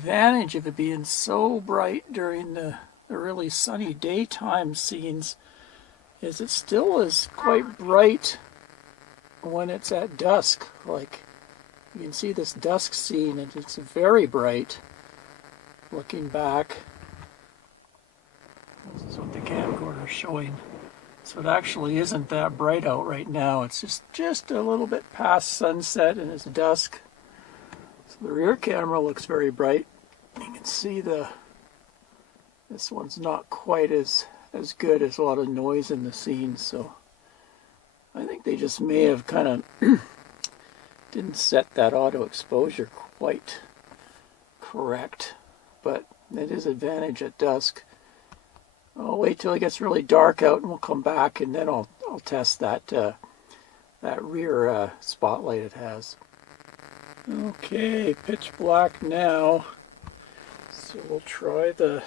advantage of it being so bright during the really sunny daytime scenes is it still is quite bright when it's at dusk. Like, you can see this dusk scene, and it's very bright looking back. This is what the camcorder is showing. So it actually isn't that bright out right now. It's just a little bit past sunset and it's dusk. So the rear camera looks very bright. You can see this one's not quite as good. As a lot of noise in the scene, so I think they just may have kind of didn't set that auto exposure quite correct, but it is advantage at dusk. I'll wait till it gets really dark out and we'll come back, and then I'll test that that rear spotlight it has. Okay, pitch black now, so we'll try the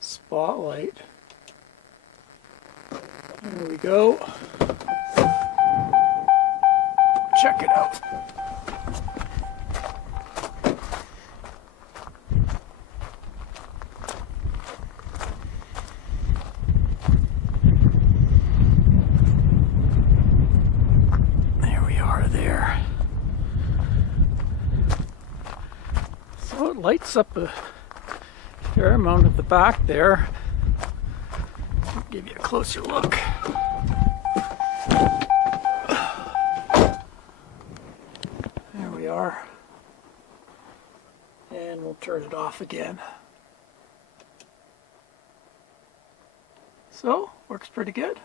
spotlight. There we go. Check it out. There we are there. So it lights up a fair amount at the back there. I'll give you a closer look. There we are. And we'll turn it off again. So, works pretty good.